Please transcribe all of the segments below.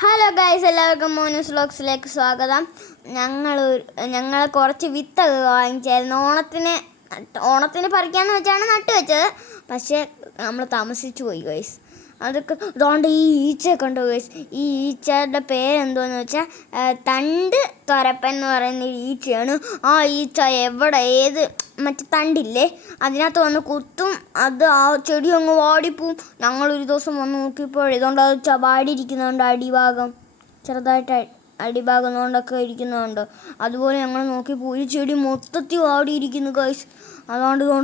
Hello guys, എല്ലാവർക്കും മോനൂസ് വ്ലോഗ്സിലേക്ക് സ്വാഗതം. ഞങ്ങൾ കുറച്ച് വിത്തൊക്കെ വാങ്ങിച്ചായിരുന്നു. ഓണത്തിന് പറിക്കാമെന്ന് വെച്ചാണ് നട്ടു വെച്ചത്. പക്ഷേ നമ്മൾ താമസിച്ചു പോയി ഗൈസ്. അതൊക്കെ അതുകൊണ്ട് ഈ ഈച്ചയെ കണ്ടു ഗൈസ്. ഈ ഈച്ചയുടെ പേരെന്തോന്ന് വെച്ചാൽ തണ്ട് തുരപ്പൻ എന്ന് പറയുന്ന ഈച്ചയാണ്. ആ ഈച്ച ഏത് മറ്റേ തണ്ടില്ലേ അതിനകത്ത് വന്ന് കുത്തും. അത് ആ ചെടി അങ്ങ് വാടിപ്പോവും. ഞങ്ങളൊരു ദിവസം വന്ന് നോക്കിയപ്പോൾ ഇതുകൊണ്ട് അത് വാടിയിരിക്കുന്നുണ്ട്. അടിഭാഗം ചെറുതായിട്ട് അടിഭാഗം കൊണ്ടൊക്കെ ഇരിക്കുന്നുണ്ട്. അതുപോലെ ഞങ്ങൾ നോക്കിയപ്പോൾ ഒരു ചെടി മൊത്തത്തിൽ വാടിയിരിക്കുന്നു ഗൈസ്. അതുകൊണ്ട്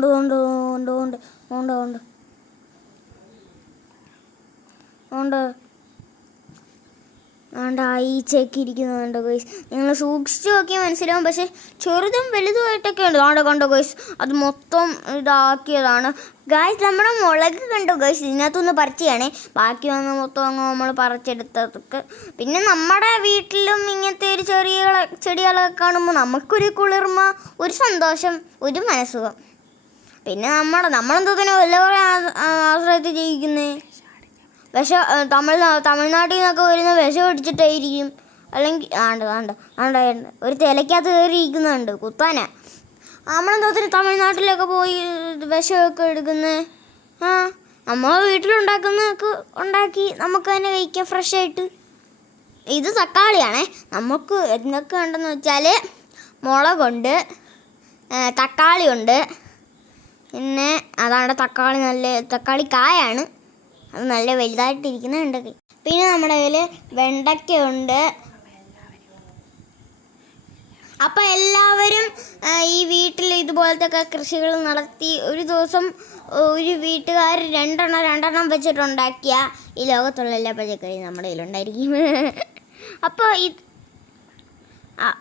ആ ഈച്ചയൊക്കെ ഇരിക്കുന്നുണ്ട് ഗൈസ്. നിങ്ങൾ സൂക്ഷിച്ച് നോക്കിയാൽ മനസ്സിലാവും. പക്ഷേ ചെറുതും വലുതുമായിട്ടൊക്കെ ഉണ്ട്. കണ്ടോ ഗൈസ്, അത് മൊത്തം ഇതാക്കിയതാണ് ഗൈസ്. നമ്മുടെ മുളക് കണ്ടോ ഗൈസ്, ഇതിനകത്തൊന്ന് പറിച്ചാണേ. ബാക്കി വന്ന് മൊത്തം അങ്ങ് നമ്മൾ പറിച്ചെടുത്തതൊക്കെ. പിന്നെ നമ്മുടെ വീട്ടിലും ഇങ്ങനത്തെ ഒരു ചെടികളൊക്കെ കാണുമ്പോൾ നമുക്കൊരു കുളിർമ, ഒരു സന്തോഷം, ഒരു മനസ്സുഖം. പിന്നെ നമ്മളെന്തോത്തിനും എല്ലാവരും ആശ്രയത്തിൽ ജീവിക്കുന്നേ. തമിഴ്നാട്ടിൽ നിന്നൊക്കെ വരുന്ന വിഷം അടിച്ചിട്ടായിരിക്കും. അല്ലെങ്കിൽ ഒരു തിലക്കകത്ത് കയറിയിരിക്കുന്നുണ്ട് കുത്താനാ. നമ്മളെന്തോത്തിന് തമിഴ്നാട്ടിലൊക്കെ പോയി വിഷമൊക്കെ എടുക്കുന്നത്? നമ്മൾ വീട്ടിലുണ്ടാക്കുന്നതൊക്കെ ഉണ്ടാക്കി നമുക്ക് തന്നെ കഴിക്കാം ഫ്രഷ് ആയിട്ട്. ഇത് തക്കാളിയാണേ. നമുക്ക് എന്തൊക്കെ ഉണ്ടെന്ന് വെച്ചാൽ മുളകുണ്ട്, തക്കാളിയുണ്ട്. പിന്നെ തക്കാളി കായാണ്. അത് നല്ല വലുതായിട്ടിരിക്കുന്നുണ്ട്. പിന്നെ നമ്മുടെ കയ്യിൽ വെണ്ടയ്ക്കയുണ്ട്. അപ്പം എല്ലാവരും ഈ വീട്ടിൽ ഇതുപോലത്തെ ഒക്കെ കൃഷികൾ നടത്തി ഒരു ദിവസം ഒരു വീട്ടുകാർ രണ്ടെണ്ണം വെച്ചിട്ടുണ്ടാക്കിയ ഈ ലോകത്തുള്ള എല്ലാ പച്ചക്കറിയും നമ്മുടെ കയ്യിലുണ്ടായിരിക്കും.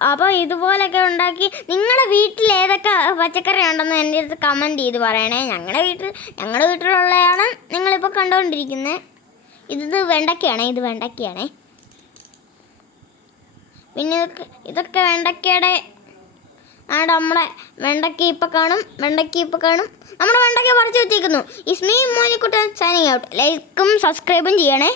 അപ്പോൾ ഇതുപോലൊക്കെ ഉണ്ടാക്കി നിങ്ങളുടെ വീട്ടിൽ ഏതൊക്കെ പച്ചക്കറി ഉണ്ടെന്ന് എൻ്റെ അടുത്ത് കമൻറ്റ് ചെയ്ത് പറയണേ. ഞങ്ങളുടെ വീട്ടിലുള്ളതാണ് നിങ്ങളിപ്പോൾ കണ്ടുകൊണ്ടിരിക്കുന്നത്. ഇത് വെണ്ടയ്ക്കയാണേ. പിന്നെ ഇതൊക്കെ വെണ്ടയ്ക്കയുടെ നമ്മുടെ വെണ്ടയ്ക്ക ഇപ്പം കാണും. നമ്മുടെ വെണ്ടയ്ക്ക പറിച്ച് വെച്ചേക്കുന്നു. ഇസ്മി മോനിക്കുട്ടൻ സൈനിങ് ഔട്ട്. ലൈക്കും സബ്സ്ക്രൈബും ചെയ്യണേ.